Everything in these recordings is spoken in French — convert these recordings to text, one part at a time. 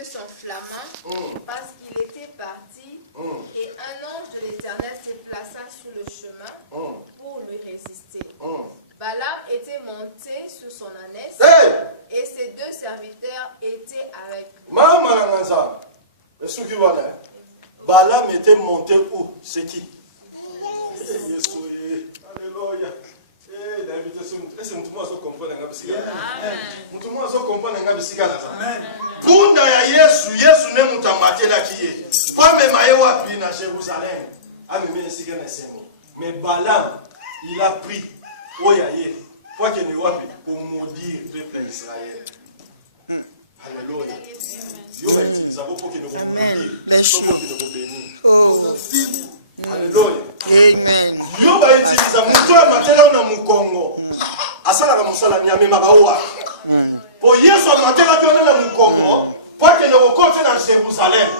yeux s'enflamma parce qu'il était parti et un ange de l'Éternel se plaça sur le chemin pour lui résister. Balaam était monté sur son ânesse et ses deux serviteurs étaient avec lui. Balaam était monté où? C'est qui? Alléluia. Est-ce que tout le monde comprend? Pour Yesu ne mutamatela kiye. Pas même à Jérusalem. Mais Balaam, il a pris Oyaye pour qu'il ne soit pour maudire le peuple d'Israël. Alléluia. Dieu va utiliser ça pour qu'il ne soit maudit, pour qu'il ne soit béni. Alléluia. Amen. Dieu va utiliser ça. Moutoua matela na mukongo. Asala ka musala nyame makawa. Pour Yesu matela kiona na mukongo, pour qu'il ne soit dans Jérusalem.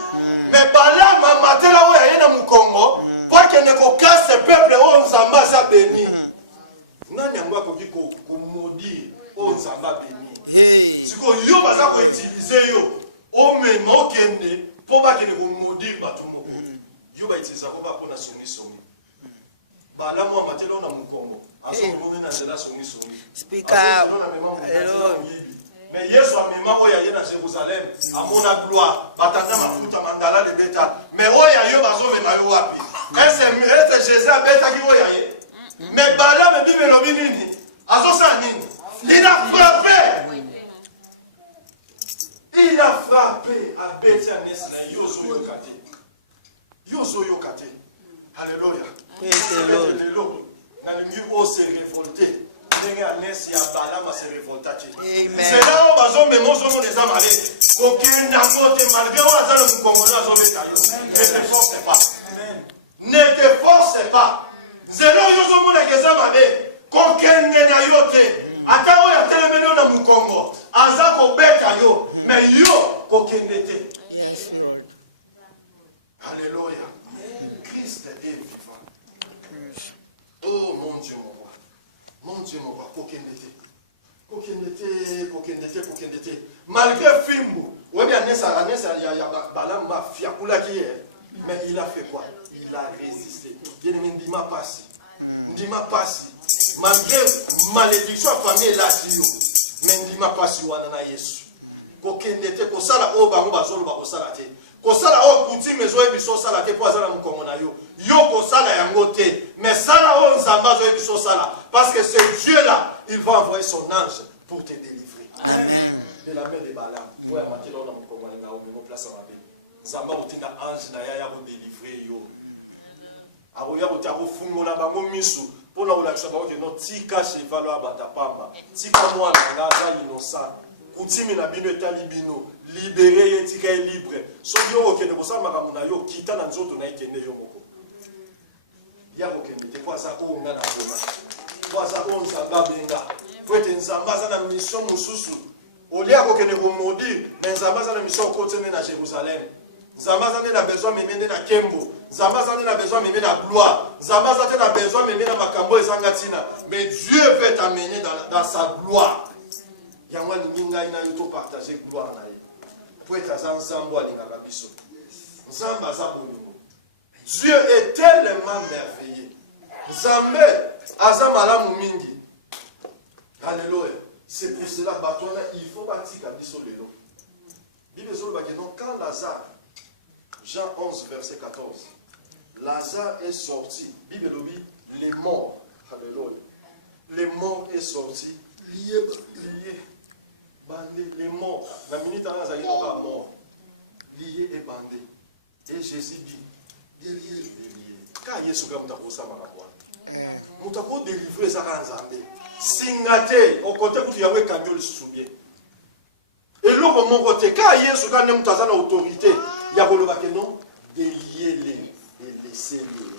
Mais Balaam matela Oyaye na mukongo, pour qu'il ne casse ce peuple où Nzamba sa béni. Nani angwa koki ko maudire où Nzamba béni. Si ko yo baza ko utiliser yo, o mema okende pour ba kene ko maudire batu moko. Yo ba utiliser ko ba pona somi. Balaam wa matela na mukongo. Aso ko na zela somi. Speak up. Mais Yesu amema Oyaye na Jérusalem, amona gloire, batanda mafuta mandala le beta. Mais Oyaye bazo mema yo wapi? Est-ce Jésus a beta ki Oyaye? Mais Balaam bibe lobi nini? Azo sa nini? Il a frappé. Il a frappé à Bethanias na yozo yokate. Yozo yokate. Alléluia. Praise the Lord. Na lingi o se révolter. Nenga Agnès ya Balaam se révoltachi. C'est là où bazo memo zo les amalé. Aucun n'amote malgré on a le Congolais azo betayo. Ne te force pas. Ne te force pas. Zelo yozo mo na keza mabe. Kokenge na yote. Ata o ya telemeno na mukongo. Aza ko beta yo. Mais yo kokende te. Yes, Lord. Alléluia. Christ est vivant. Oh mon Dieu, mon roi. Mon Dieu, mon roi. Kokende te. Malgré Fimbo. Oui, bien, Nessa, il y a Balaam, ma fiapoula qui est. Mais il a fait quoi? Il a résisté. Bien aimé, Ndima Passi. Malgré malédiction, famille là, mais Ndima Passi, Wanana Yesu. Kokendete, Kosala, Obango, Bazolo, Bakosala, te. Kosala, O, Kuti, Mezo, Ebiso, Sala, te, Poazala, Moukomona, yo. Yo, Kosala, Yangote. Mais Sala, O, Nzamba, Zo, Ebiso, Sala. Parce que ce Dieu-là, il va envoyer son ange pour te délivrer. Amen. De la main de Balaam. Ouais, Maté, là, on a Moukomona, on place en rappel. Nzamba, Otina, ange, na ya, pour délivrer, yo. Aroya botako fungola bango misu pona olakisa bango ke no tika cheval abata pamba tika mwana ngaza innocent kutimi na bino etali bino libéré ye tika libre soki yo okende kosala makambo na yo kita na nzoto na ikende yo moko ya kokende te po aza ko nga na bona po aza ko Nzamba benga po ete Nzamba aza na mission mosusu olia kokende komodire mais Nzamba aza na mission okotene na Jérusalem. Nzamba a besoin de mener na Kembo. Nzamba a besoin de mener na gloire. Nzamba a besoin de mener na Makambo et Sangatina. Mais Dieu veut t'amener dans sa gloire. Yangwa ninga ina yuto partager gloire na ye. Pour être Nzambo alingaka biso. Nzamba za bolingo. Dieu est tellement merveilleux. Nzambe aza malamu mingi. Alléluia. C'est pour cela batona il faut batika biso lelo. Bible zolo bakeno quand Lazare Jean 11, verset 14. Lazare est sorti. Bible dit, les morts. Alléluia. Les morts est sorti. Lié. Bandé. Les morts. La minute en Lazare, il y aura mort. Lié et bandé. Et Jésus dit, délié. Quand Yesu ka mutako sama kabwa. Mutako délivrer ça en Zambé. Singate. Au côté où tu y a kanyo soubien. Et l'autre mon côté, quand Yesu ka ne mutaza na autorité. Il y a que non, déliez-les et laissez-les.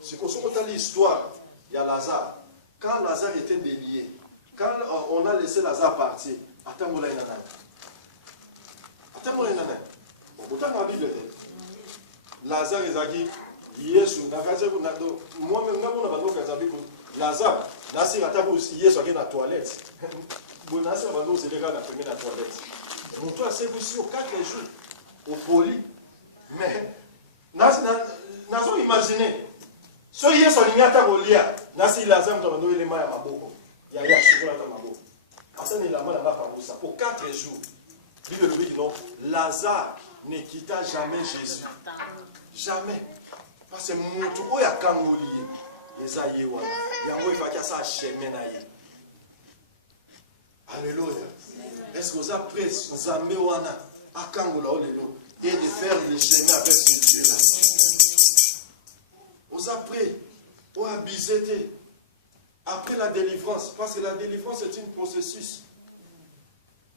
C'est comme ça qu'on a l'histoire. Il y a Lazare. Quand Lazare était délié, quand on a laissé Lazare partir, attends-moi là, Autant dans la Bible, Lazare est dit, Yesu, moi-même, Lazare, Lazare, aussi, Yesu est dans la toilette. Bon, Lazare, c'est le gars qui a pris la toilette. Donc toi, c'est aussi aux 4 jours, au poli. Mais, nous avons imaginé, si il y a son lignata au lia, nasi la zam dans le élément à Maboko. Il y a chocolat à Maboko. Attendez la main là-bas pour ça. Pour 4 jours, Bible lui dit non, Lazare ne quitta jamais Jésus. Jamais. Parce que Moutou, il y a Kangoli, les aïeux, il y a un qui a sa chemin. Alléluia. Est-ce que vous avez pris Zambé Wana à Kangola et de faire le chemin avec ce Dieu-là? Vous avez pris, vous avez bisé après la délivrance, parce que la délivrance est un processus.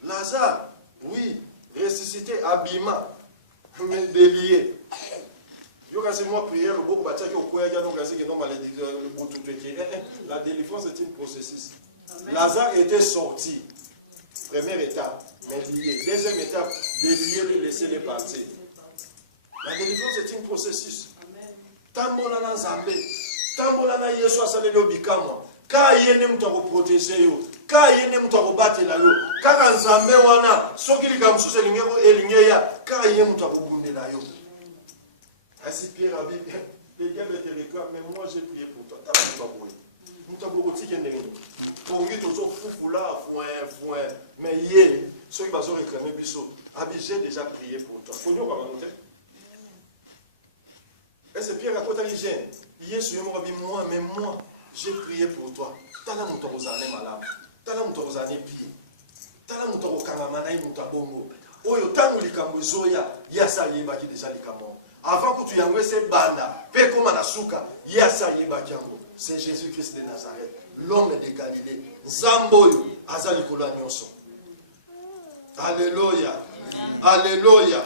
Lazare, oui, ressuscité, habillement, mais délié. Moi, prière, la délivrance est un processus. Lazare était sorti. Première étape, mais lié. Deuxième étape, délier, lui laisser les partir. La délivrance est un processus. Tambolana Zambé, Tambolana Yeshua Salé Obikamo, Ka Yenem Toro protéger yo, Ka Yenem Toro battre la yo, Ka Zambé Wana, Sokili Kamsuse Lingero Elingeya, Ka Yenem Toro bunde la yo. Ainsi Pierre a dit, les gars te réclament, mais moi j'ai prié pour toi. T'as pas pour nous t'as beaucoup de tickets de pour lui toujours fou là, foin, mais hier, ceux qui vont réclamer Bissot, j'ai déjà prié pour toi. Faut nous comment noter. Et c'est Pierre à côté de l'hygiène. Hier, sur moi, mais moi, j'ai prié pour toi. T'as là mon temps aux années malades. T'as là mon temps aux années pieds. T'as là mon temps au kangamana, mon temps bongo. Oyo, t'as nous les kamozoya, yasa yeba qui déjà les kamon. Avant que tu y aies ces banda, pe comme anasuka, yasa yeba kiango. C'est Jésus-Christ de Nazareth, l'homme de Galilée. Zamboyo, azali kola nyonso. Alléluia. Alléluia.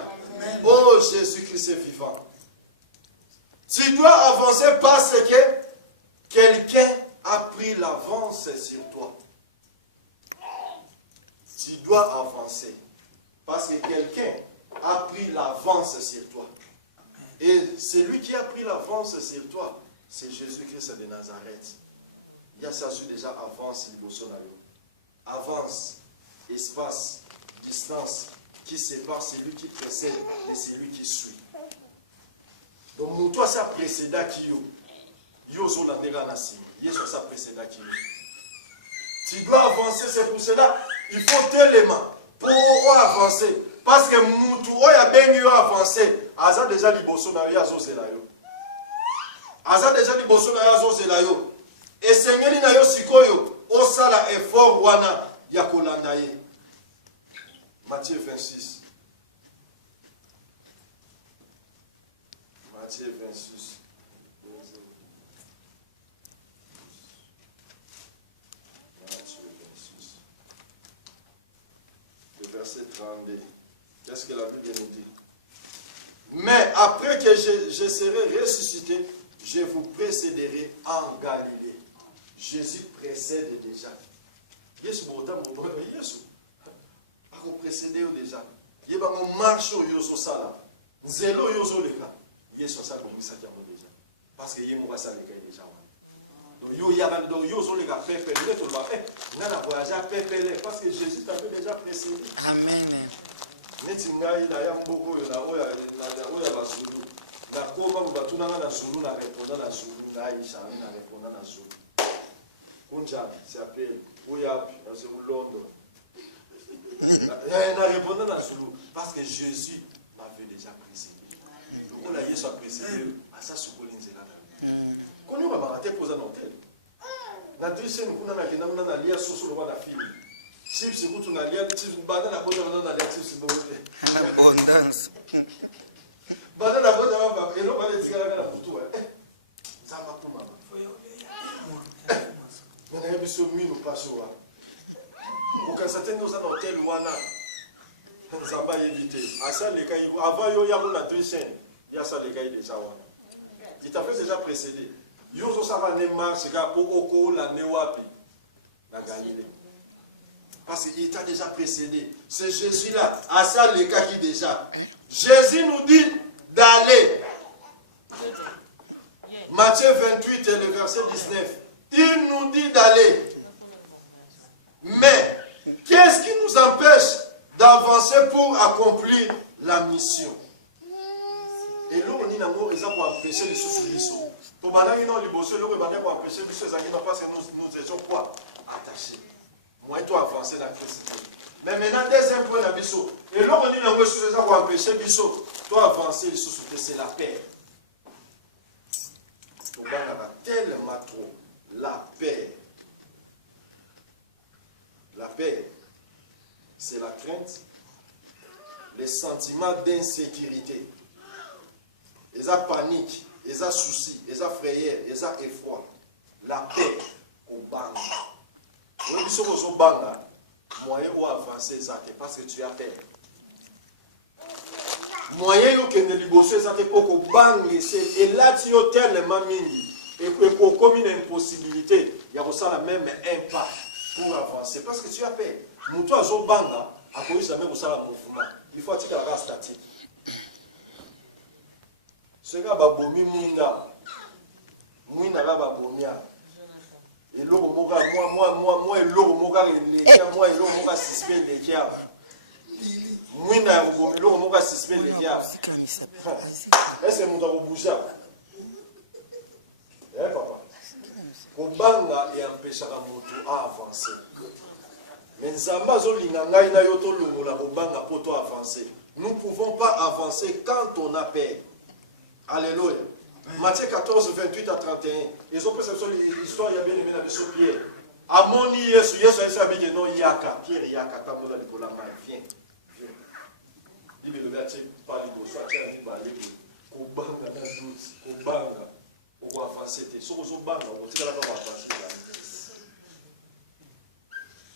Oh, Jésus-Christ est vivant. Tu dois avancer parce que quelqu'un a pris l'avance sur toi. Tu dois avancer parce que quelqu'un a pris l'avance sur toi. Et celui qui a pris l'avance sur toi, c'est Jésus-Christ de Nazareth. Il y a ça sur déjà avance, avance, espace, distance, qui sépare celui qui précède et celui qui suit. Donc, nous, toi, ça précède qui yo. Yo, so la nega nasi. Yo, ça précède qui yo. Tu dois avancer, c'est pour cela. Il faut tellement pour avancer. Parce que Moutou, il y a bien eu avancé. Aza déjà liboso na yo, azo zelayo. Aza déjà liboso na yo, azo zelayo. Et Seigneur na yo sikoyo, osala effort wana ya kolanda ye. Matthieu 26. Matthieu 26. Matthieu 26. Le verset 32. Qu'est-ce que la Bible nous dit? Mais après que je serai ressuscité, je vous précéderai en Galilée. Jésus précède déjà. Jésus, Jésus. Ako précédé déjà. Yeba mo marche yozo sala. Nzelo yozo leka. Yesu sa ko misa kiamo déjà. Parce que yemo sa leka déjà. Donc yo yaba do yozo leka pepe le to ba na na voyager pepe parce que Jésus t'avait déjà précédé. Amen. Neti ngai na ya mboko yo na oya bazulu. Na koma mubatuna na zulu na répondre na zulu ngai shami na répondre na zulu. Kunja s'appelle Oyapi dans Londres. Il a répondu dans Zulu parce que Jésus m'avait déjà précédé. Donc on a eu sa précédé à sa soukoline zela. Quand on va m'arrêter pour un hôtel. Na triche nous kuna na kina muna na lia soso lo na fili. Chips kutu na lia chips bana na boza na lia chips boze. Abondance. Bana na boza ba elo ba le tigala na butu wa. Zamba ku mama. Mais na yebiso minu pasoa. Ukasatende dans un hôtel wana nzamba yebite asa leka avant yo ya na trichen ya sa leka déjà wana il t'a fait déjà précédé yo zo sa ne marche ka po oko la ne wapi na Galilée parce qu'il t'a déjà précédé. C'est Jésus là asa leka qui déjà Jésus nous dit d'aller. Matthieu 28 et le verset 19 il nous dit d'aller. Mais qu'est-ce qui nous empêche d'avancer accomplir la mission. Et là, on est pour empêcher les sous-sous. Pour pendant que nous avons pour empêcher les sous-sous, parce que nous étions quoi? Attachés. Moi et toi avancer dans Christ. Mais maintenant, deuxième point de Bissot. Et là, on est pour empêcher Bissot. Toi avancer les sous-sous, c'est la paix. Donc, on a tellement trop la paix. La paix, c'est la crainte, les sentiments d'insécurité, les paniques, les soucis, les frayeurs, les effrois. La paix au banga. Vous dites au banga, moyen pour avancer parce que tu as peur. Moyen que ne libosser ça pour que bang et là tu as tellement mini et pour comme une impossibilité, il y a aussi la même impact pour avancer parce que tu as peur. Moutou a zo banga a cause jamais pour ça le mouvement. Il faut attirer la statique. Ce gars va bomi mouina va bomia. Et l'eau moga moi et l'eau moga moi et l'eau moga suspend les kia. Mouina bomi l'eau moga suspend les kia. Est-ce que mon doit bouger? Papa. Kobanga et empêcher la moto à avancer. Mais nous ne pouvons pas avancer quand on a peur. Alléluia. Matthieu 14, 28 à 31. Ils ont perception l'histoire, il y a bien aimé la mission Pierre. À mon Yesu, Yesu a dit non, Yaka. Pierre, Yaka, quand on a dit pour la main, viens. Il me le dit, pas les gosses, tu as dit, bah, les gosses. Kobanga, Kobanga, on va avancer. Si on va avancer.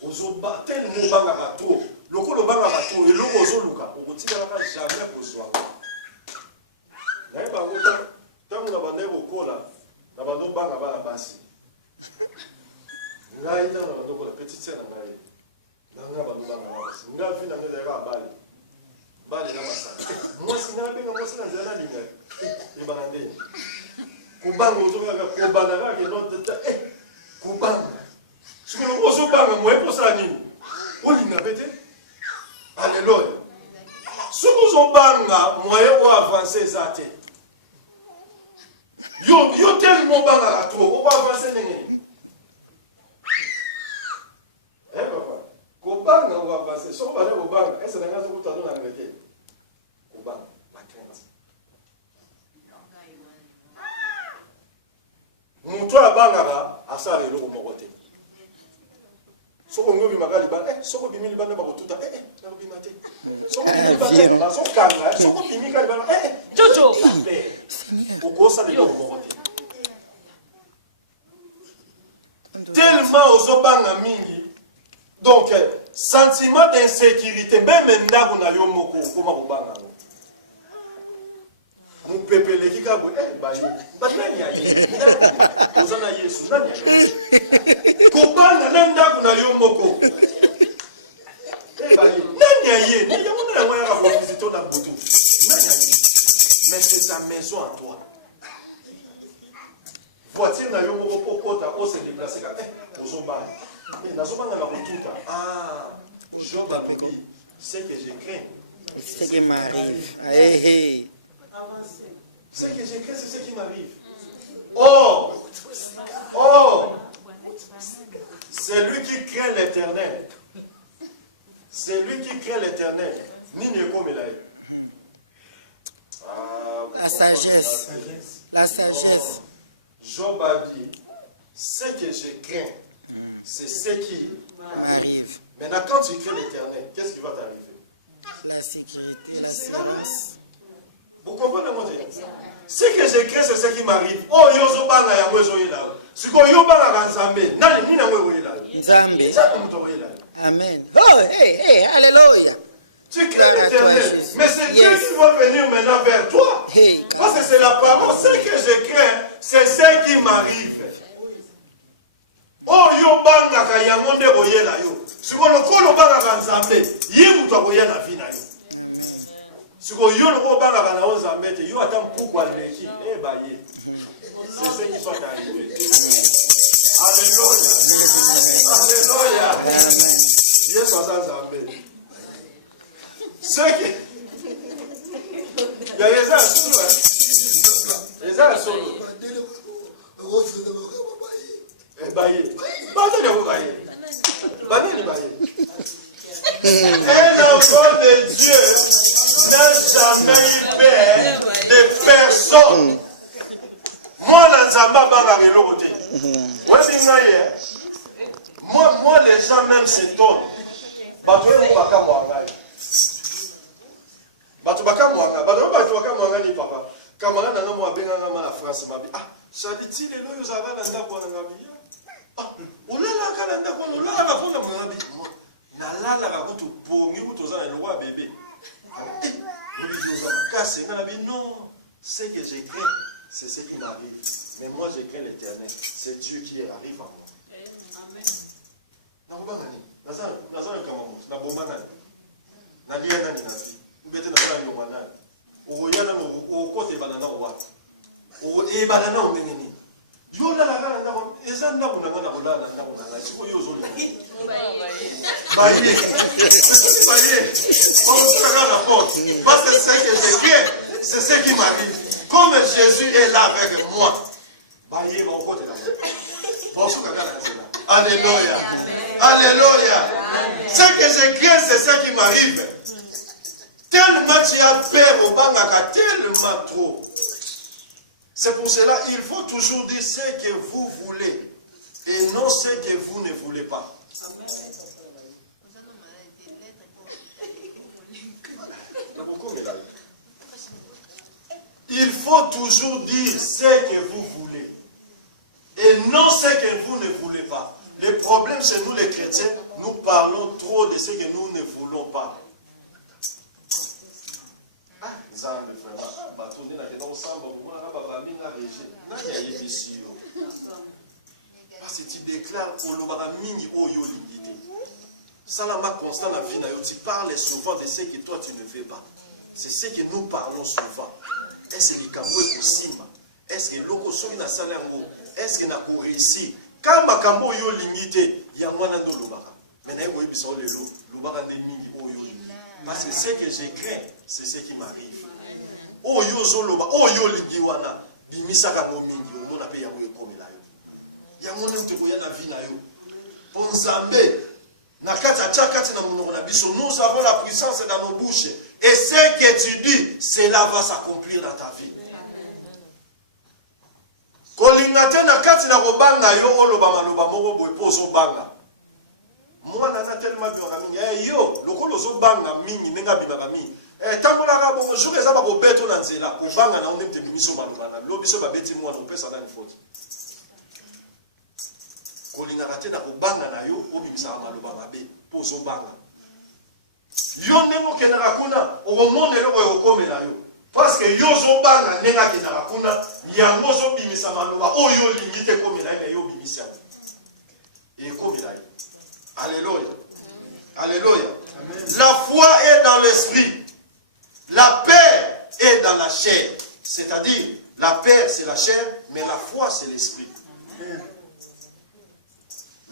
Ozoba tellement banga trop lokolo banga trop et loko ozoluka okotika la jamais kozwa na ba ngota tangu na bande kokola na bando banga bana basi ngai na bando kola petite sœur na ngai na bando banga basi ngai fina ngeza ka bali na masaka moi sina benga moi sina nzana linga ni bangande kubanga ozoka kobana ka non kubanga. Ce que nous avons fait, moi, pour ça, alléluia. Ce que nous avons fait, moi, pour avancer, ça yo tellement banga à toi, on va avancer. Eh, papa, Kobanga, on va avancer. Si on va aller au bang, est-ce que vous avez tout à l'heure en Angleterre? Kobanga, la crainte. Mon toit à banga, à ça, il est au Moroté. Soko ngobi magali ba soko bimili bana ba kotuta na bimate soko bimili ba soko kanga soko bimili ka ba jojo okosa de mokote tellement ozobanga mingi donc sentiment d'insécurité même ndako na yo moko koma kobanga mon peuple les qui gabo ba yo ba nani aye ozana Yesu nani aye kobanga na ndako na yo moko ba yo nani aye ni yo na moya ka visiter na butu nani aye mais c'est ta maison à toi voiture na yo moko pokota o se déplacer ka ozomba na zomanga na kotuka Job a dit ce que je crains c'est ce qui m'arrive hey. Ce que j'ai craint, c'est ce qui m'arrive. Oh, c'est lui qui craint l'Éternel. C'est lui qui craint l'Éternel. Ni comme il a eu. La sagesse. La sagesse. Job a dit, ce que je crains, c'est ce qui arrive. Maintenant, quand tu crains l'Éternel, qu'est-ce qui va t'arriver? La sécurité, la sécurité. Vous comprenez mon Dieu? Ce que je crains, c'est ce qui m'arrive. Oh, yozo bana ya mwezo ila. Siko yo bana kanzambe. Nani nina mwezo ila. Zambe. Amen. Oh, hey, alléluia. Tu crains l'Éternel. Mais c'est Dieu qui va venir maintenant vers toi. Hey. Parce que c'est la parole. Ce que je crains, c'est ce qui m'arrive. Oh, yo bana kayangonde oyela yo. Siko lokolo bana kanzambe. Yimu to oyela vina yo. Si vous avez un peu yo attend pourquoi l'équipe eh bah c'est ce qui va arriver. Alléluia. Alléluia. Dieu soit en Zambé. Ceux qui... Il y a les uns solo. Les uns solo. Un enfant de Dieu n'a jamais eu peur de personne. Moi, moi, les gens même s'étonnent. Non, ce que j'ai craint, c'est ce qui m'arrive. Mais moi, j'ai craint l'Éternel. C'est Dieu qui arrive en moi. Amen. Parce que c'est que j'ai craint, c'est ce qui m'arrive. Comme Jésus est là avec moi. Alléluia. Alléluia. Ce que je crains, c'est ce qui m'arrive. Tellement tu as peur au bangaka, tellement trop. C'est pour cela il faut toujours dire ce que vous voulez et non ce que vous ne voulez pas. Il faut toujours dire ce que vous voulez et non ce que vous ne voulez pas. Le problème chez nous les chrétiens, nous parlons trop de ce que nous ne voulons pas. Parce que tu déclares Salama constant la vie, tu parles souvent de ce que toi tu ne veux pas. C'est ce que nous parlons souvent. Est-ce que le Cameroun est possible? Est-ce que l'oko soki na salango? Est-ce que na réussi? Quand ma Cameroun yo limité, il y a moins de lobaka. Mais na yo biso le lobaka de mingi o yo. Parce que ce que je crains, c'est ce qui m'arrive. Oh yo zoloba, oh yo ligiwana, bimisaka mo mingi, o mona pe ya mo ekomela yo. Ya mo nemte ko ya na vie na yo. Ponzambe nous avons la puissance dans nos bouches. Et ce que tu dis, cela va s'accomplir dans ta vie. Moi, je tellement bien. Yo, le colo zo banga mingi nenga bimaka mingi. Tambola ka bongo jour ezaba ko beto na nzela, ko banga na ondemte bimiso malobana. Lo biso ba beti moi no pesa na faute. Kolingaka te na kobanga na yo obimisaka maloba mabe mpo ozobanga yo ndenge okendaka kuna okomona eloko ekokomela yo parceke yo ozobanga ndenge akendaka kuna yango ozobimisa maloba oyo olingi te ekomela ye na yo obimisi yango ekomela ye. Alléluia. Alléluia. La foi est dans l'esprit, la paix est dans la chair. C'est-à-dire la paix c'est la chair, mais la foi c'est l'esprit.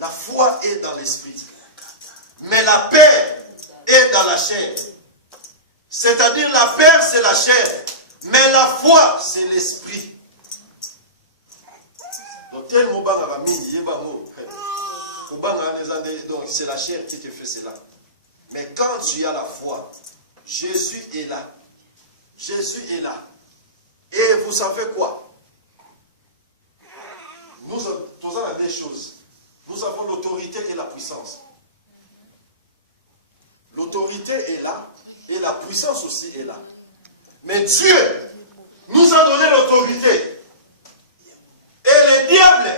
La foi est dans l'esprit. Mais la paix est dans la chair. C'est-à-dire la paix c'est la chair. Mais la foi c'est l'esprit. Donc tel mot donc c'est la chair qui te fait cela. Mais quand tu as la foi, Jésus est là. Jésus est là. Et vous savez quoi? Nous avons des choses. Nous avons l'autorité et la puissance. L'autorité est là et la puissance aussi est là. Mais Dieu nous a donné l'autorité. Et le diable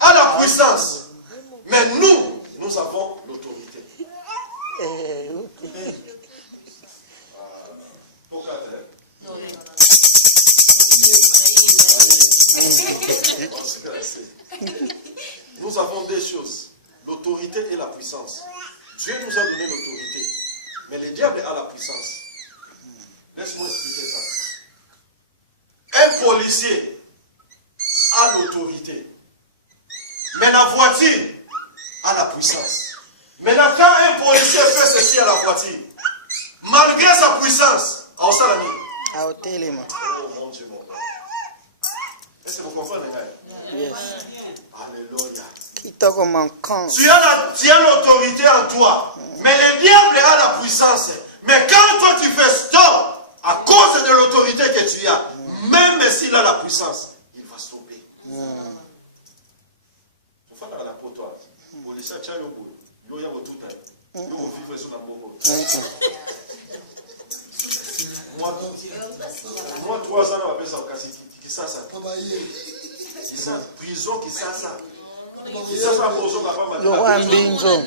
a la puissance. Mais nous avons l'autorité. Nous avons des choses, l'autorité et la puissance. Dieu nous a donné l'autorité, mais le diable a la puissance. Laisse-moi expliquer ça. Un policier a l'autorité, mais la voiture a la puissance. Maintenant, quand un policier fait ceci à la voiture, malgré sa puissance, au salami. À Otelema. Oh mon Dieu, mon Père. Est-ce que vous comprenez? Yes. Alléluia. Kitoko manquant. Tu as l'autorité en toi. Mais le diable a la puissance. Mais quand toi tu fais stop, à cause de l'autorité que tu as, même s'il a la puissance, il va stopper. Moi, 3 ans, on va faire ça au Kassi. Qui ça, ça? Qui ça? Prison, qui ça, ça? Le roi Mbinzo.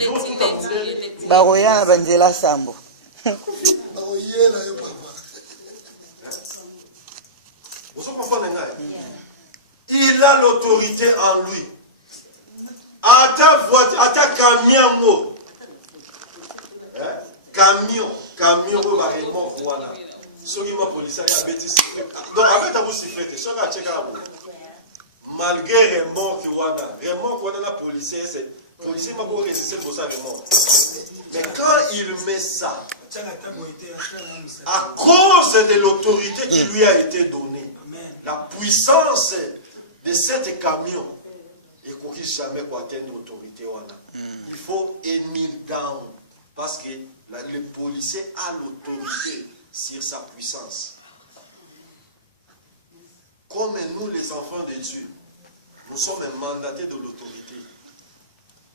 Baroya Banzela Sambo. Il a l'autorité en lui. À ta voiture, à ta camion, camion, vraiment, voilà. Donc, avec vous sifflez, malgré remords que la police, m'a pas résisté pour ça remords. Mais quand il met ça, à cause de l'autorité qui lui a été donnée, la puissance de cet camion, il ne peut jamais atteindre l'autorité. Il faut kneel down parce que le policier a l'autorité sur sa puissance. Comme nous, les enfants de Dieu, nous sommes mandatés de l'autorité.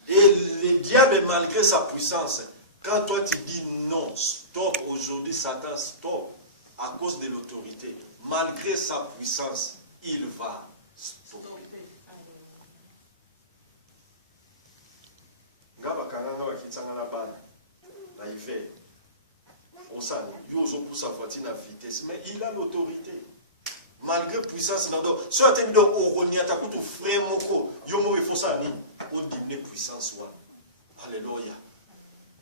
Et le diable, malgré sa puissance, quand toi tu dis non, stop, aujourd'hui Satan, stop, à cause de l'autorité, malgré sa puissance, il va stopper. Mais il a l'autorité. Malgré puissance, si on a mis au frère Moko, il faut ça pour diminuer puissance. Alléluia.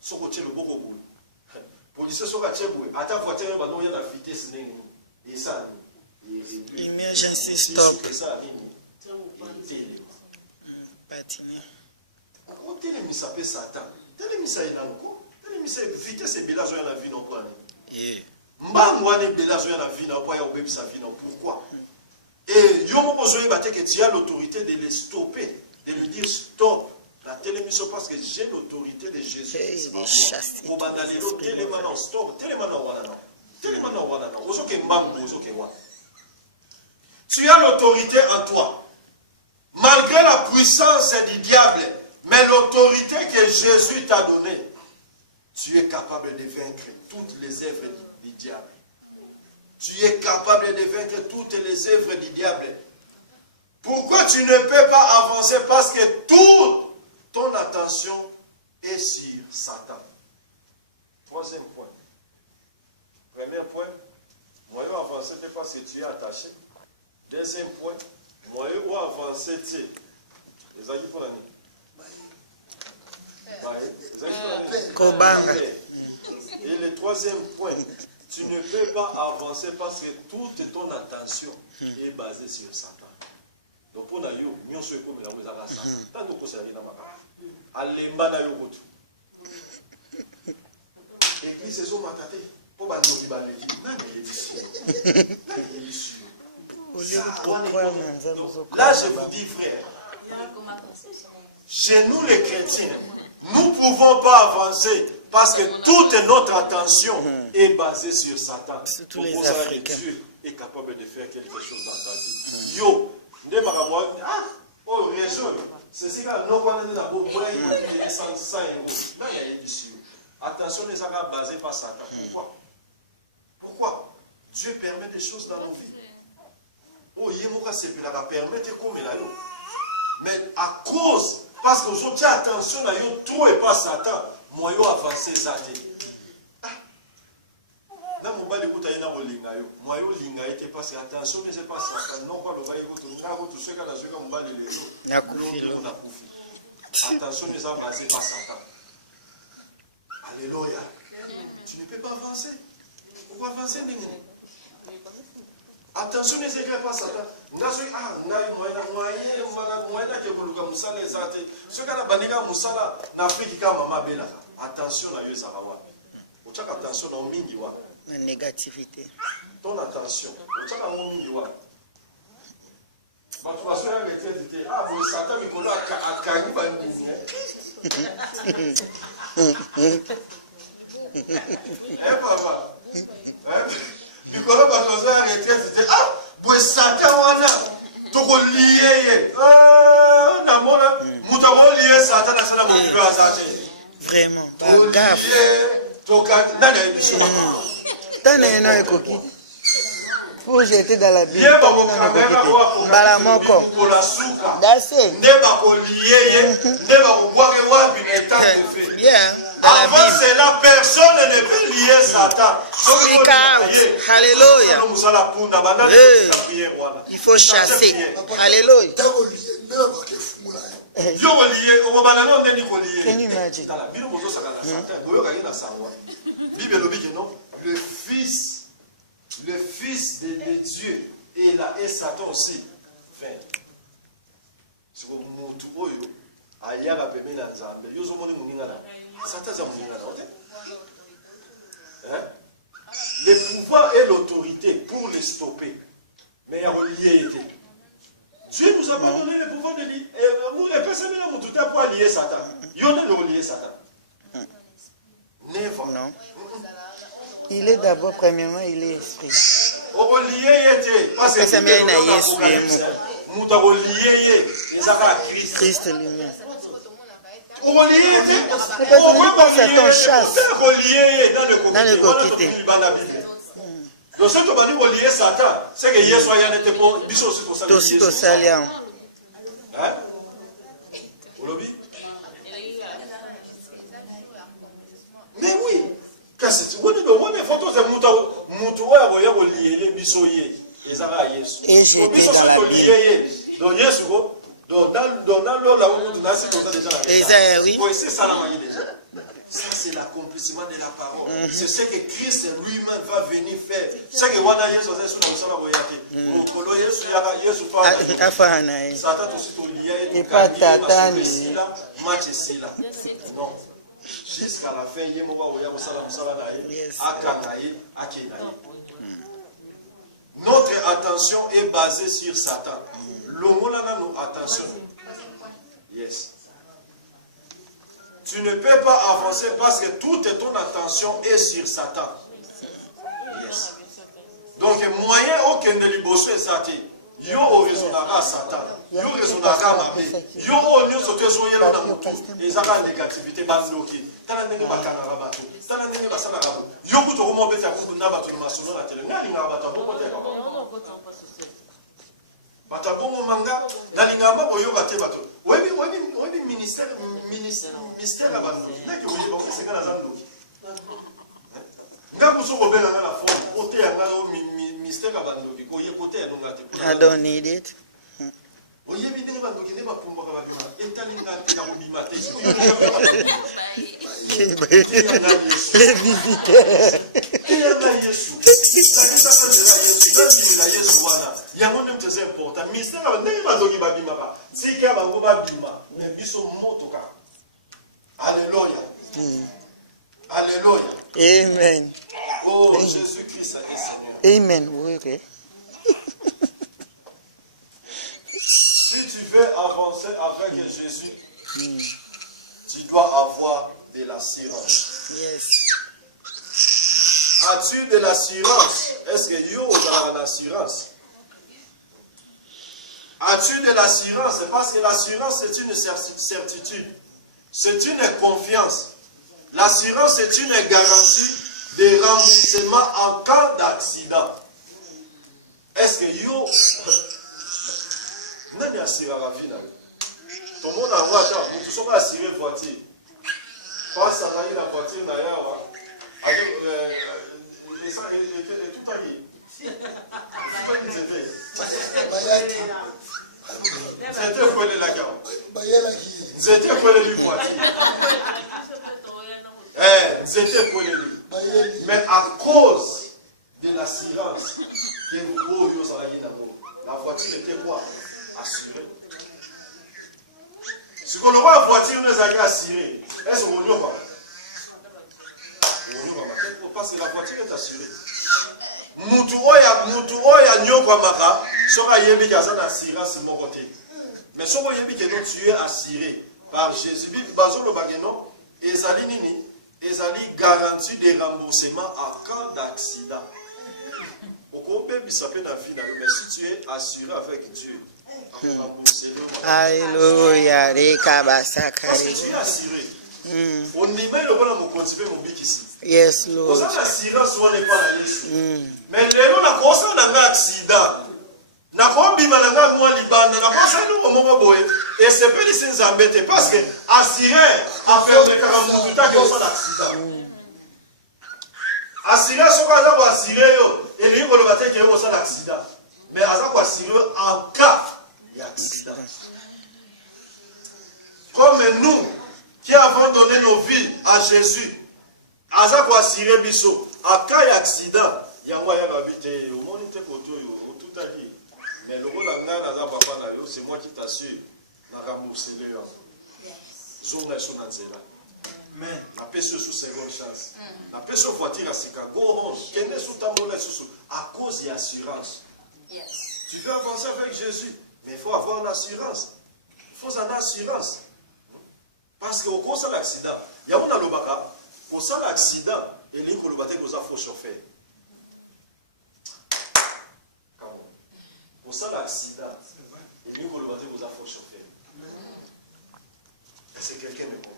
Ce que tu es le beau goût. Policier, ce que tu es, à ta voiture, il y a la vitesse. Et ça, emergency stop. Patiner. Télémisa peut Satan. Télémisa est là encore. Télémisa vitesse et belage dans la vie non pas. Mbangwane belage dans la vie non pas, il y a obéi sa vie non. Pourquoi? Et yomo besoin battre que tu as l'autorité de les stopper, de lui dire stop. La télémission parce que j'ai l'autorité de Jésus. Pour bandaler l'autre, télémanon stop, télémanon wana non. Télémanon wana non. Ozo ke mbangu, ozo ke wa. Tu as l'autorité en toi. Malgré la puissance du diable, mais l'autorité que Jésus t'a donnée, tu es capable de vaincre toutes les œuvres du diable. Tu es capable de vaincre toutes les œuvres du diable. Pourquoi tu ne peux pas avancer? Parce que toute ton attention est sur Satan. Troisième point. Premier point, moyen avancer parce que tu es attaché. Deuxième point, moyen avancer, les amis pour l'année. Et le troisième point, tu ne peux pas avancer parce que toute ton attention est basée sur Satan. Donc pour nous, nous sommes comme la rosa rasa. Tant nous conserver dans ma part. Alemba na yo gotu. Église c'est son mataté. Pour ba nous ba l'église. Na il est ici. Là je vous dis frère. Chez nous les chrétiens, nous ne pouvons pas avancer parce que toute notre attention est basée sur Satan. Surtout les Africains. Dieu est capable de faire quelque chose dans ta vie. Yo, attention, les Arabes basés par Satan. Pourquoi? Dieu permet des choses dans nos vies. Oh, il va permettre comme il a. Mais à cause, parce que je tiens attention à yo trop et pas Satan, moi yo avancé Zate. Na mobali kuta ina molinga yo. Moi yo linga était parce que attention mais c'est pas Satan. Non pas le bail ko to ngako to seka na seka mobali lelo. Na kufi. Attention les a basé par Satan. Alléluia. Tu ne peux pas avancer. Pourquoi avancer ningi? Attention les écrits pas Satan. Ndazo ngai moyena ke koluka musala ezate. Ce kana banika musala na Afrique kama mama bela. Attention na yo zarawa. Ochaka attention na mingi wa. La négativité. Ton attention. Ochaka mingi wa. Bah tu vas faire les têtes. Ah vous Satan mikolo akangi ba ndini. Eh papa. Mikolo ba tu vas faire les têtes. Ah vous Satan wana toko lié. Ah na mona muta ko lié Satan na sala mo kwa Satan. Vraiment. Gaffe. Toka nana Tane na ekoki. Faut jeter dans la Bible. Ye ba mo kamera wa Balamoko. That's it. Ndeba ko lié, ndeba ko boire wapi na état de fait. Bien. Avant cela, personne ne peut lier Satan. Speak out. Alléluia. Il faut chasser. Alléluia. Can you imagine? Le Fils de Dieu est là et Satan aussi. C'est comme Moutou Oyo. Ayara Pemé Nanzambe. Yozo Moni Mouningana. Satan Zamouningana. Le pouvoir et l'autorité pour les stopper. Mais il y a relié. Dieu nous a pas donné le pouvoir de lier. Nous, les personnes là, nous tout à pour lier Satan. Il y a de relier Satan. Never. Non. Il est d'abord, premièrement, il est esprit. Au relié était. Parce que c'est bien nous avons lié Christ. Christ lui-même. Au relié était. Satan chasse. Dans le coquité. Donc, si tu vas dire relier Satan, c'est que hier soir, il y a des gens qui sont aussi pour ça. Hein? Mais oui. Kasi woni do woni photo ze mutu wa boya ko lié biso ye ezaka Yesu ko biso so lié donc Yesu ko dans lo la où na si comme ça déjà oui ko c'est ça la magie déjà ça c'est l'accomplissement de la parole c'est ce que Christ lui-même va venir faire c'est que wana Yesu c'est sur la sala boyate ko lo Yesu ya Yesu fa afana Satan tout sito lié et pas tatani match c'est là non. Jusqu'à la fin, il y a notre attention est basée sur Satan. Attention. Yes. Tu ne peux pas avancer parce que toute ton attention est sur Satan. Yes. Donc, moyen aucun de l'ibosser Satan. Yo orizonaka Satan. Yo orizonaka mabe. Yo onyo sote zoyelo na mutu. Ezaka négativité bandoki. Tala ndenge bakanga bato. Tala ndenge basala rabo. Yo kuto komo beta kundu na bato masono na tele. Ngani nga bato bongo te baba. Bato bongo manga na lingamba boyo bate bato. Webi ministère abando. Naki oye ba kuseka na zandoki. Nga kuso ko bela na forme. Ote yanga o ministère abando ki ko ye kote ya nonga te. I don't need it. Oye bi ndenge bandoki ne ba pumba ka ba bima. Etali nga te na ko bima te. Les visiteurs. Alléluia. Alléluia. Amen. Oh, Jésus-Christ est Seigneur. Amen. Oui, ok. Si tu veux avancer avec Jésus, tu dois avoir de l'assurance. Yes. As-tu de l'assurance? Est-ce que yo a l'assurance? As-tu de l'assurance? Parce que l'assurance c'est une certitude. C'est une confiance. L'assurance c'est une garantie de remboursement en cas d'accident. Est-ce que yo nani assure la vie? Tout le monde a voiture. Nous sommes assurés voiture. Quand ça va la voiture d'ailleurs, et tout à l'heure. C'était quoi les lagards? C'était quoi les voitures? C'était quoi les. Mais à cause de l'assurance que vous la voiture était quoi? Assurée. Ce qu'on aura la voiture nous a assurée. Est-ce qu'on ne pas? Parce que la voiture est assurée. Mutu oya nyoko maka, soka yebi kaza na assurance mon côté. Mais soka yebi que non tu es assuré par Jésus. Bazolo bageno, ezali nini? Ezali garantie de remboursement en cas d'accident. Mais si tu es assuré avec Dieu, Alléluia. parce que tu es assuré. On dit mais le bon amour continue mon bic ici. Yes, Lord. On a l'assurance on n'est pas là Yesu. Mais les on a causé un accident. Na ko bima na nga moi libanda na ko sa no mo boye et c'est pas les sins embêtés parce que assuré à faire de 40 minutes que on a accident. Assuré ce qu'on a assuré yo et lui on va dire que on a accident. Mais à quoi assuré en cas d'accident. Comme nous qui avons donné nos vies à Jésus, à quoi assuré biso en cas d'accident, yango ya babité au monde te koto yo tout à dit. Mais le rôle c'est moi qui t'assure de rembourser les gens. Zona son anzela. Mais la personne sous seconde chance. La personne voiture à Chicago, orange, qui est sous tambola sous à cause de l'assurance. Tu veux avancer avec Jésus, mais il faut avoir l'assurance. Il faut une assurance. Parce qu'au cours de l'accident, il y a un lobaka, pour ça l'accident, et il y a un faux chauffeur. Pour ça, l'accident, il y a un faux chauffeur. Est-ce que quelqu'un me comprend?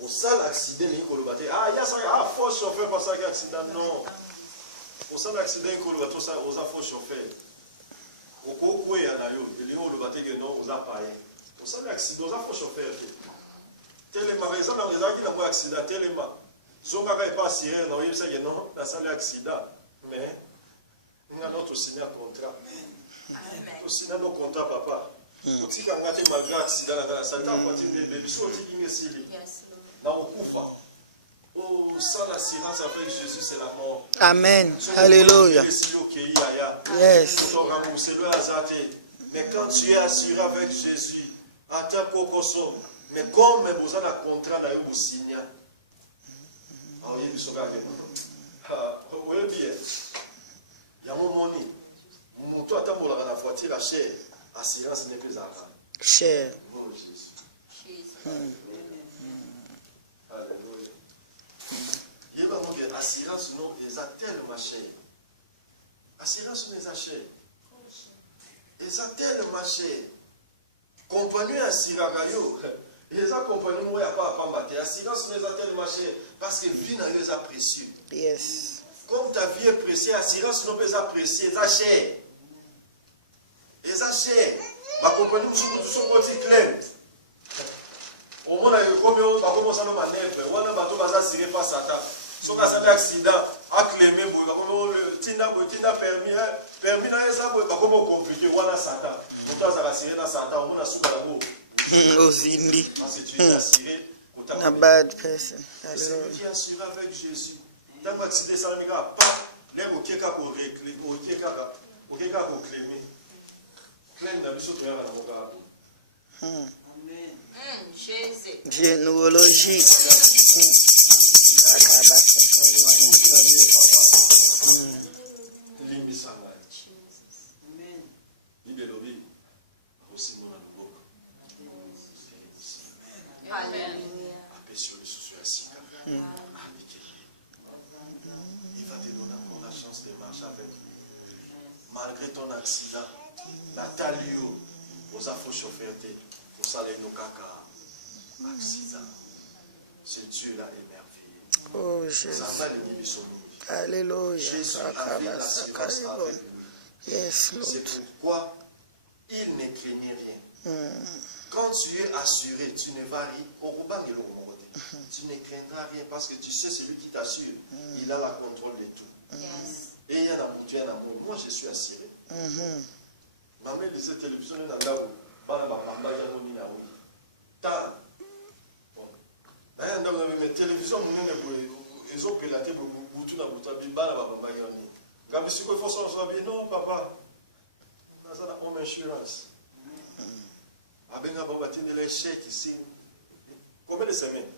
Pour ça, l'accident, il y a un faux chauffeur pour ça, l'accident. Non. Pour ça, l'accident, il y a un faux chauffeur. Au cours où il y a un pour ça, l'accident, il y a un faux chauffeur. Tellement, les gens qui ont un accident, tellement. Ils n'ont pas assuré, non, ils ont un accident. Mais, il y a notre signé un contrat. Nous signons nos contrats, papa. Nous avons malgré l'accident dans la salle. Nous avons oh, sans l'assurance avec Jésus, c'est la mort. Amen. Alléluia. Yes. Mais quand tu es assuré avec Jésus, attends qu'on somme. Mais comme vous avez un contrat, vous signez. Oui, bien. Il y a un moment donné. Toi, tu as la voiture à cher. Assurance n'est plus à rendre. Cher. Oh Jésus. Alléluia. Il y a une assurance, non, ils ont tellement cher. Assurance, non, ils ont cher. Ils ont tellement cher. Compagnie assurance, ils ont compagnie, il n'y a pas à battre. Assurance, non, ils ont tellement cher. Parce que vie n'a pas précieux. Yes. Comme ta vie est précieuse, assurance, non, ils ont précieux. Ils ont cher. Et ça c'est ma compagnie nous sommes petit clair. Au moins comme on va commencer à manœuvre, on a bateau baza assuré par Satan. So ka ça accident a clémé comme tinda permis na ça ba comme compliqué wana Satan. Moto za assuré na Satan, on a sous la roue. Ozindi. Parce que tu es assuré A bad person. C'est qui est assuré avec Jésus. Dans l'accident ça ne va pas les okeka ko réclamer, okeka ko clémer. Généalogie. Il va te donner encore la chance de marcher avec lui. Malgré ton accident, Nathalie, aux affaires chauffeurs, pour saler nos caca, accident. Ce Dieu-là est merveilleux. Oh Jésus. Alléluia. Jésus avait l'assurance avec lui. Yes, Lord. C'est pourquoi il ne craignait rien. Quand tu es assuré, tu ne vas rien. Tu ne craindras rien parce que tu sais celui qui t'assure, il a la contrôle de tout. Et il y a un amour. Moi, je suis assuré. Ma mère disait télévision, il y a un amour. Mais télévision, ils ont pélaté beaucoup de non, papa. On a assurance. Combien de semaines?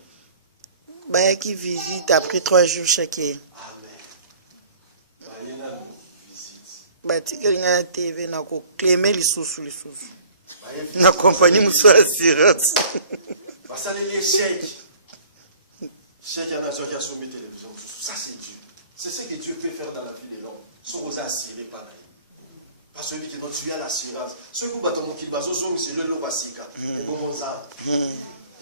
Bah, qui visite après 3 jours chacun. Amen. Bayena visite. Bah, tu as une TV, na ko clémer les sous. Na compagnie moussa assurance. Bah, ça les chèques. Chèques, il y en a qui ont soumis télévision. Ça, c'est Dieu. C'est ce que Dieu peut faire dans la vie de l'homme. Sans oser assurer par là. Parce que celui qui tu as l'assurance. Ceux qui battent mon kit, c'est le lot basika. Et bon, mon âme.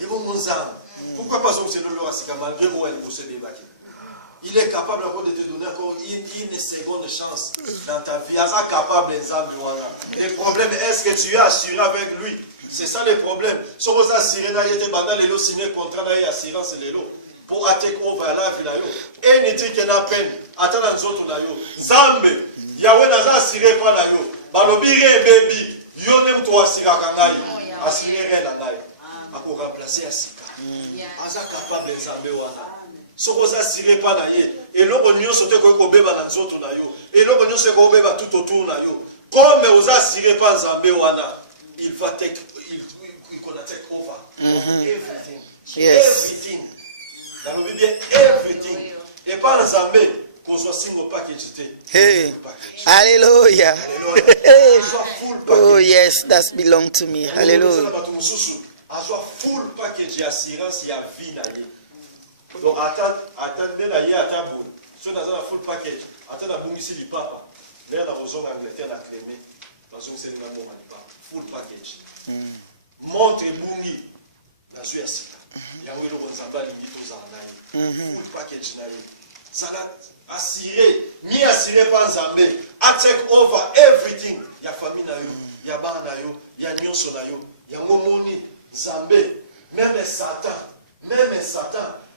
Et bon, mon âme. Pourquoi pas c'est le lot basika malgré moi, elle possède des bacs. Il est capable encore de te donner encore une seconde chance dans ta vie. Il est capable de le problème, est-ce que tu es assuré avec lui? C'est ça le problème. Si vous assurez, vous avez signé un contrat d'assurance. Pour attaquer over la vie. Et ne dit qu'il y a peine. Attends, nous autres, Zambe, Yahweh n'a pas assuré par la yo. Balobire baby, yo n'aime toi assuré à Kangaï. Assuré rien à Kangaï. À pour remplacer Asika. Asa capable de Zambe wana. Si vous assurez pas la ye. Et l'on n'y a sauté qu'on bébé dans les autres na yo. Et l'on n'y a sauté qu'on bébé tout autour na yo. Comme vous assurez pas Zambe wana, il va take, il gonna take over. Everything. Everything. Dans le Bible, everything. Et pas en Zambé, qu'on soit single package. Hey. Hallelujah. Oh yes, that belongs to me. Hallelujah. Full package assurance ya vie na ye. Donc attendez la ye ataboul. So dans un full package, attendez la bungisi li papa. Là dans vos Angleterre na clémé. Dans son c'est le moment li papa. Full package. Montre bungi na su ya sika. Yahweh le Gonzaba lingi to zanai. Full package na ye. Ça l'a assuré, mi assuré par Zambé. I take over everything. Ya famille na yo, ya ba na yo, ya nyonso na yo, ya momoni Zambé. Même Satan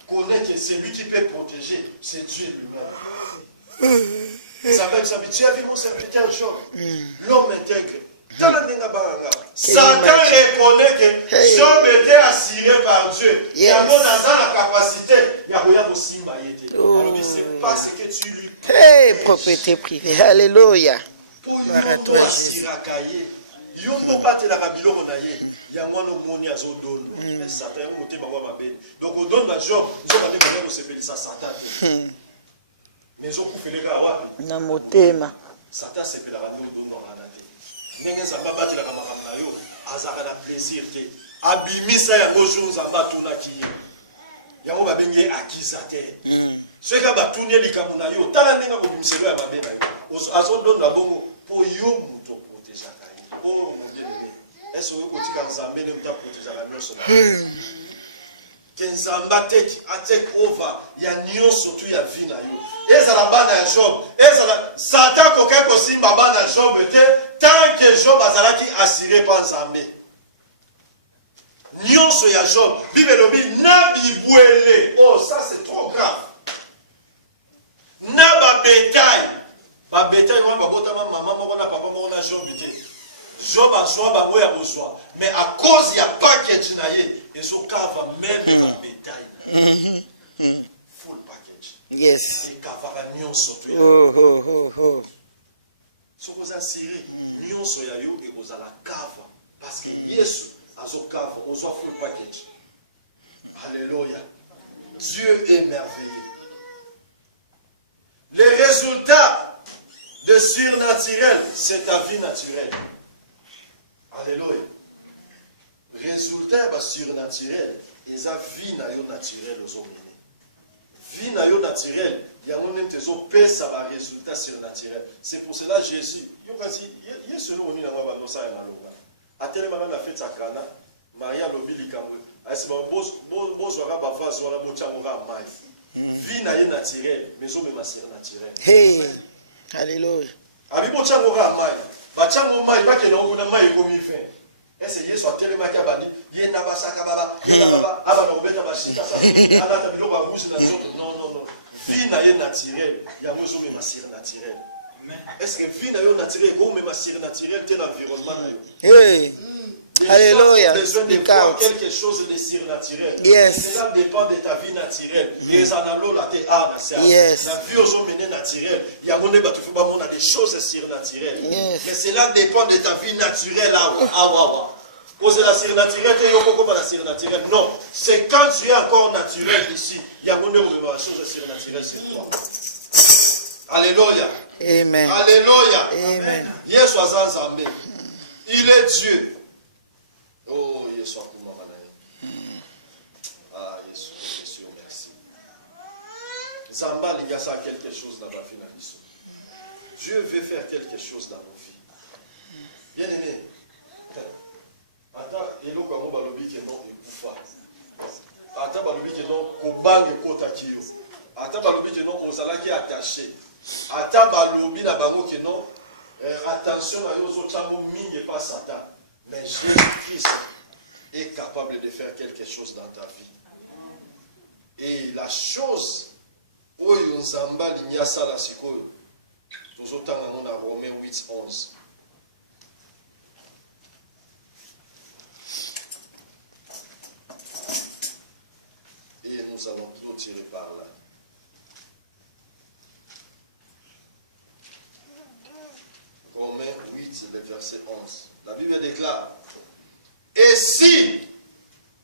connaît que c'est lui qui peut protéger, c'est Dieu lui-même. Zambé, tu as vu mon serviteur Job, l'homme intègre. Satan reconnaît que Job était assuré par Dieu. Il y a la capacité. Il y a aussi alors c'est pas ce que tu lui prêches. Hey, propriété privée. Alléluia. Pour yondo asira kaye. Yondo bate la kabilo naye. Yango no moni azodon. Mais Satan est monté ba wa mabe. Donc on donne la Job, Job a dit que c'est pelé ça Satan. Mais on peut faire la wa. Na motema. Satan c'est pelé la no don na nate. Ndenge Nzamba bate la kamaka na yo, azaka na plaisir te. Abimisa yango jour Nzamba tuna ki. Yango babenge accusateur. Ceux qui batuni likambo na yo, tala ndenge ko bimiselo ya mabe na yo. Azodonda bongo po yo muto protéger kai. Oh mon bien aimé. Est-ce que vous tika Nzambe ne muta protéger la nyonso na. Que Nzamba take over ya nyonso tu ya vie na yo. Ezala bana ya Job, ezala Satan ko ke ko simba bana Job te. Tant que Job azalaki assuré par Nzambe. Nyonso ya Job, Bible lobi na bibwele. Oh, ça c'est trop grave. Na ba bétail. Ba bétail on va bota maman moko na papa moko na Job te. Job a soa ba moya boswa, mais à cause ya package na ye, ezo kava même ba bétail. Full package. Yes. Et kava nyonso tu ya. Oh. Si vous assurez, nous sommes et vous allez cave. Parce que Yesu a son cave, on soit full package. Alléluia. Dieu est merveilleux. Les résultats de surnaturel, c'est ta vie naturelle. Alléluia. Résultats de surnaturel, et sa vie naturelle aux hommes. Vie naturelle. Il y a un résultat ça va résultat surnaturel. C'est pour cela Jésus, il y a selon nous dans ça et malonga. A tellement la fête sakana, Maria lobili kamwe. Asi ba bozo ra ba vazo na bocha mora mai. Vie naturelle, mais on même surnaturel. Hey. Alléluia. Abi bocha mora mai. Ba chango mai ba ke na ngona mai komi fin. Est-ce que Yesu a tellement kabani, yenda ba saka baba, yenda baba, aba no beta ba shita sa. Ala ta bilo ba rouge na zoto. Non. Vie naturelle, il y a besoin de masir naturel. Est-ce que vie naturelle, comme même masir naturel, tel environnement hey. Alléluia. Besoin de voir quelque chose de surnaturel. Yes. Cela dépend de ta vie naturelle. Les analogues là, t'es à la yes. La vie aux hommes naturelle. Il y a des choses surnaturelles. Yes. Mais cela dépend de ta vie naturelle. Cause la surnaturelle, la surnaturelle. Non, c'est quand tu es encore naturel ici, il y a une chose surnaturelle sur toi. Alléluia. Amen. Alléluia. Amen. Yesu azanzambe. Il est Dieu. Oh, Yesu akuma manaye. Ah, Yesu, Yesu, merci. Zamba il y a ça quelque chose dans la vie. Dieu veut faire quelque chose dans nos vies. Bien aimé. Ata eloko yango balobi ke non ekufa. Ata balobi ke non kobanga ekotaki yo. Ata balobi ke non ozalaki attaché. Ata balobi na bango ke non attention na yo ozotango mingi pas Satan. Mais Jésus-Christ est capable de faire quelque chose dans ta vie. Et la chose oyo nzamba linyasa la sikoyo tozotanga ngo na Romains 8:11. Et nous allons clôturer par là. Romains 8, le verset 11. La Bible déclare: et si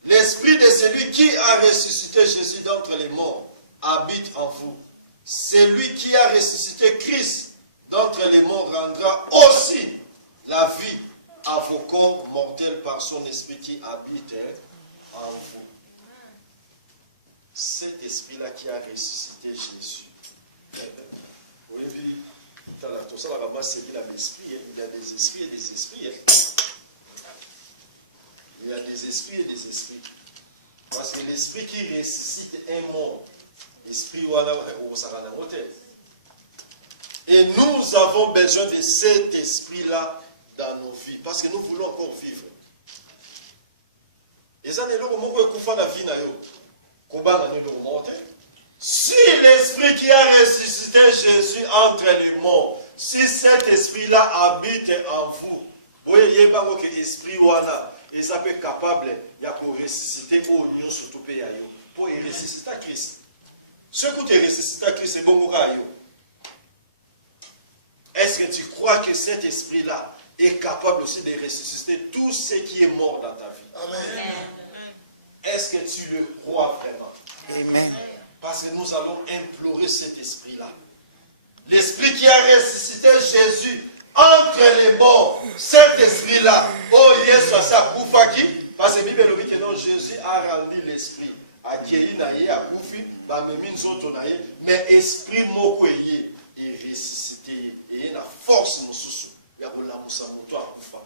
l'esprit de celui qui a ressuscité Jésus d'entre les morts habite en vous, celui qui a ressuscité Christ d'entre les morts rendra aussi la vie à vos corps mortels par son esprit qui habite en vous. Cet esprit-là qui a ressuscité Jésus. Oui, il y a des esprits et des esprits. Il y a des esprits et des esprits. Parce que l'esprit qui ressuscite est mort. L'esprit et nous avons besoin de cet esprit-là dans nos vies. Parce que nous voulons encore vivre. Et ça, si l'esprit qui a ressuscité Jésus entre les morts, si cet esprit-là habite en vous, vous voyez que l'esprit est capable de ressusciter pour nous surtout pour ressusciter Christ. Ce que tu ressuscité Christ, c'est bon. Est-ce que tu crois que cet esprit-là est capable aussi de ressusciter tout ce qui est mort dans ta vie? Amen. Est-ce que tu le crois vraiment? Amen. Parce que nous allons implorer cet esprit-là. L'esprit qui a ressuscité Jésus entre les morts, cet esprit-là, oh yes, ça koufaki, parce que la Bible dit que non, Jésus a rendu l'esprit. Mais esprit moko est ressuscité et la force mususu ya kolamusa mutu akufa.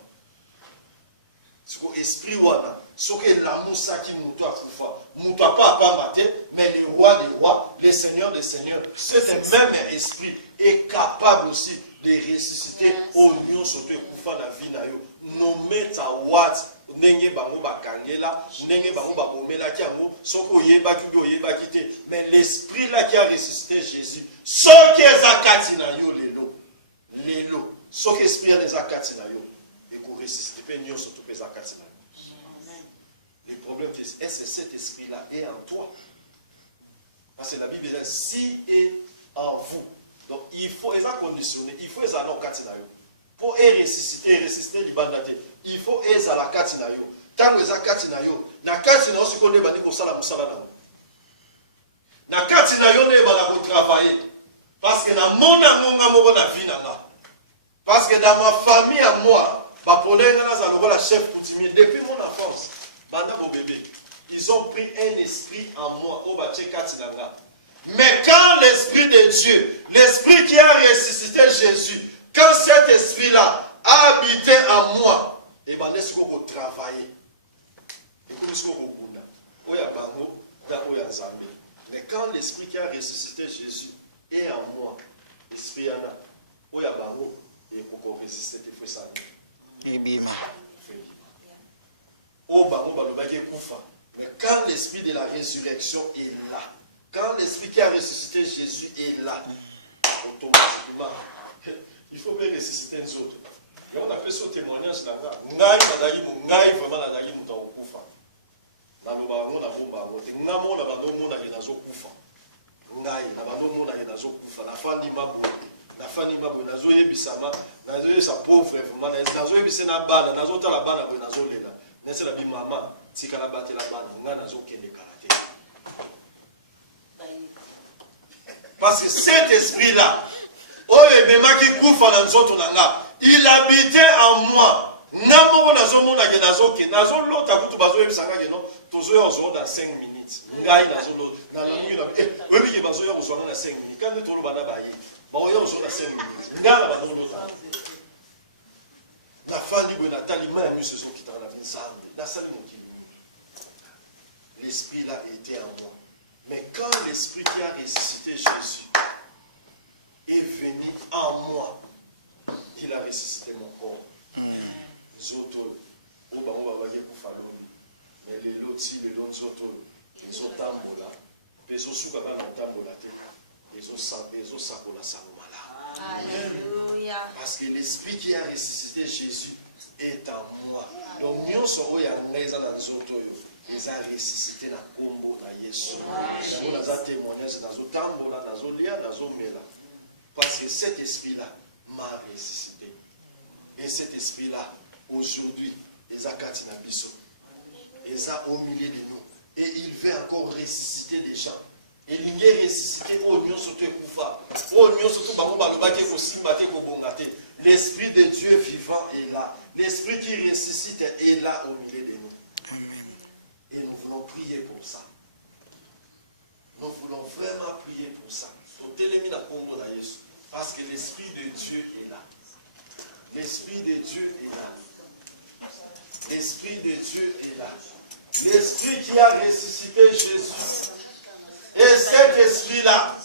Siko esprit wana soki elamusaki mutu akufa, mutu apa mate, mais le roi des rois, le seigneur des seigneurs, cet même esprit est capable aussi de ressusciter au union surtout ekufa na vie na yo. No matter what, ndenge bango bakangela, ndenge bango babomelaki yango, soki oyebaki bi oyebaki te, mais l'esprit là qui a ressuscité Jésus, soki ezakati na yo lelo, soki esprit ya ezakati na yo, eko ressusciter pe nyo surtout pe ezakati na yo. Le problème c'est est-ce que cet esprit là est en toi? Parce que la Bible dit si est en vous. Donc il faut les conditionner, il faut les alokati na yo. Pour ressusciter libandate, il faut les alakati na yo. Tant que les akati na yo, na kati na yo si connaît bandi ko sala musala na yo. Na kati na yo ne bana ko travailler. Parce que na mona ngonga moko na vie na nga. Parce que dans ma famille à moi, ba ponenga na zaloko la chef coutumier depuis mon enfance. Banda bo bébé, ils ont pris un esprit en moi au ba kati na nga. Mais quand l'Esprit de Dieu, l'Esprit qui a ressuscité Jésus, quand cet Esprit-là a habité en moi, et bien laisse-moi travailler. Mais quand l'Esprit qui a ressuscité Jésus est en moi, l'Esprit en a, et pour résister des fois ça. Mais quand l'Esprit de la résurrection est là, quand l'esprit qui a ressuscité Jésus est là, automatiquement, il faut bien ressusciter les autres. Et on appelle ça témoignage là. Ngai vraiment la dagi muta okufa. Na loba ngona bomba ngote. Ngamo na bando mona na zo kufa. Ngai na bando mona na zo kufa. Na fandi mabu na zo yebisama, na zo yesa pauvre vraiment na zo yebise na bana, na zo tala bana bo na zo lela. N'est-ce pas, maman, si elle a battu la bande, on a aucun karaté. Parce que cet esprit-là, il habitait en moi. Namoko nazomona ke nazoke nazolota kutu bazoyebisanga ke no tozoya ozonda 5 minutes ngai nazolota nalangi webi ke bazoya ozonda na 5 minutes kandi tolo bana baye baoya ozonda 5 minutes ngala bazolota na fandi bwe na talima ya miso ezokitaka na binsambe nasali mokili l'esprit là était en moi. Mais quand l'esprit qui a ressuscité Jésus est venu en moi, il a ressuscité mon corps. Zoto, Obama va mais les lotis, les dons zoto, les otambola, les osuka na tambola, les osakola salomala. Alléluia. Parce que l'esprit qui a ressuscité Jésus est en moi. Donc nous sommes en zoto. Ils ont ressuscité na kombo na Yesu. Nous avons témoignage dans le tambola, dans le lia, dans le mela. Parce que cet esprit-là m'a ressuscité. Et cet esprit-là, aujourd'hui, ils ont katina biso. Ils sont au milieu de nous. Et il veut encore ressusciter des gens. Et il veut ressusciter au nion soto kufa. Au nion soto bambo balobake ko simate ko bongate. L'esprit de Dieu vivant est là. L'esprit qui ressuscite est là au milieu de nous. Et nous voulons prier pour ça. Nous voulons vraiment prier pour ça. Parce que l'Esprit de Dieu est là. L'Esprit de Dieu est là. L'Esprit de Dieu est là. L'Esprit qui a ressuscité Jésus. Et cet Esprit-là,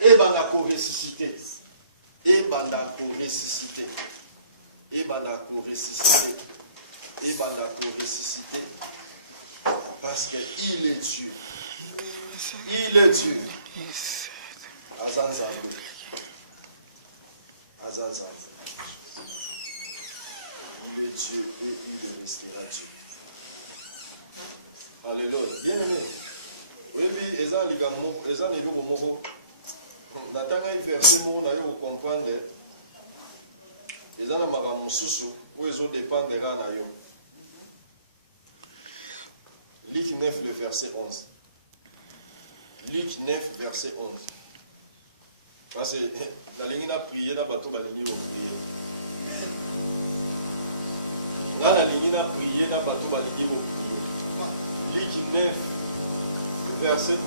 est pour ressusciter. Et pour ressusciter. Et pour ressusciter. Et pour ressusciter. Parce qu'il est Dieu. Il est Dieu. Azanza. Il est Dieu et il restera Dieu. Alléluia. Bien aimé. Oui, Ezan est moko. Natanga verset mo na yo comprendre. Ezan makambo susu où ezo dépendera na yo. Luc 9, le verset 11. Luc 9, verset 11. Parce que la prié na bato balingi ko prier. La ligne na prié na bato balingi ko prier. Luc 9, verset 11.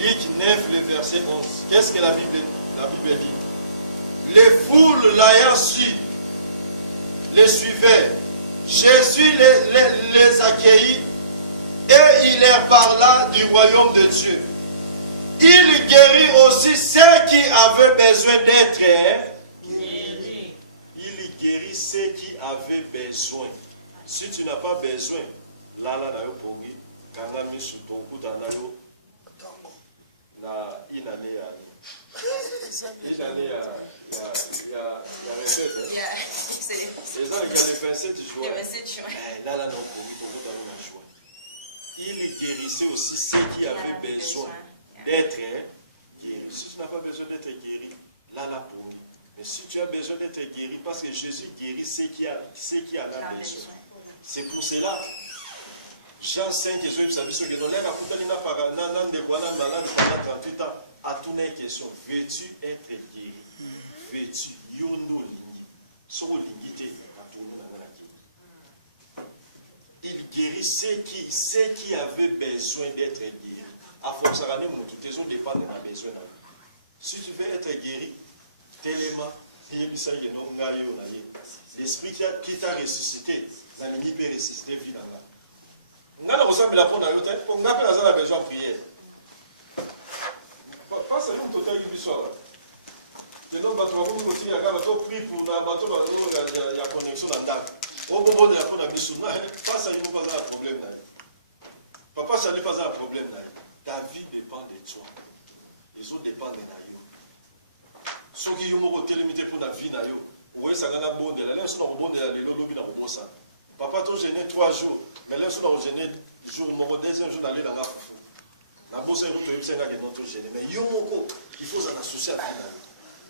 Luc 9, le verset 11. Qu'est-ce que la Bible dit? Les foules l'ayant su, les suivaient. Jésus les accueillit et il leur parla du royaume de Dieu. Il guérit aussi ceux qui avaient besoin d'être guéris. Il guérit ceux qui avaient besoin. Si tu n'as pas besoin, là, quand on a mis sur ton coup dans l'eau, une année il guérissait aussi ceux qui avaient besoin d'être guéris. Si tu n'as pas besoin d'être guéri, là pour lui. Mais si tu as besoin d'être guéri, parce que Jésus guérit ceux qui en ont besoin. C'est pour cela. Jean 5, ils ont eu sa mission. Ils ont l'air à foutre malade pendant 38 ans. À toute une question, veux-tu être guéri? Veux-tu yono lingi? Soko lingi te atonu na naki. Il guérit ceux qui avaient besoin d'être guéris. À force à mon tout les autres dépendent de la besoin. Si tu veux être guéri, tellement l'esprit qui t'a ressuscité, ça ne peut ressusciter vie dans la. Nous avons besoin de la prendre à l'autre, on a besoin de prier. Pas seulement total qui soit. Les autres bateaux, vous aussi, il y a un bateau pris pour un bateau, il y a connexion dans l'âme. Au moment de la prendre à Bissou, pas ça, il n'y a pas un problème. Papa, ça n'est pas un problème. Ta vie dépend de toi. Les autres dépendent de nous. Ceux qui ont été limités pour la vie, oui, ça a bon de la laisse, on a bon de la lobby dans le Papa, tu as gêné 3 jours, mais là, on a gêné jour mon deuxième jour d'aller dans la foufou na bosse nous to yebsenga que notre gêné mais yo moko il faut s'en associer à final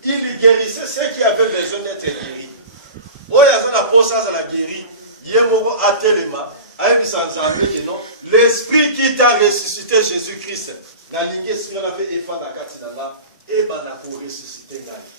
il guérissait ceux qui avaient besoin d'être guéris oya za na posa za la guéri ye moko atelema ayebi sanzambe que non l'esprit qui t'a ressuscité Jésus-Christ na lingi esprit na fait effa na kati na nga et bana pour ressusciter ngai.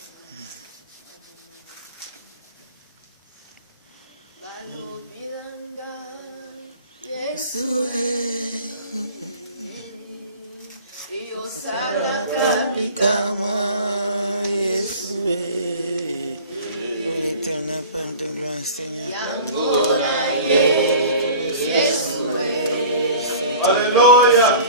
Alléluia.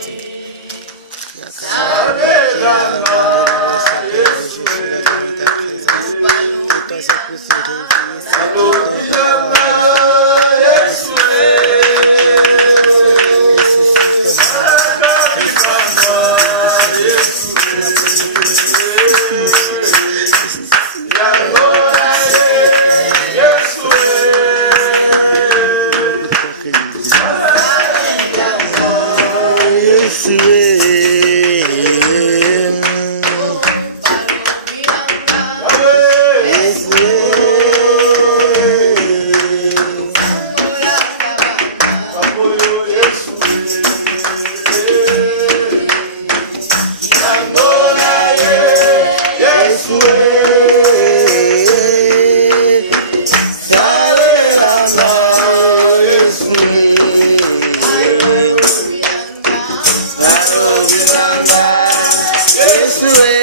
Yes,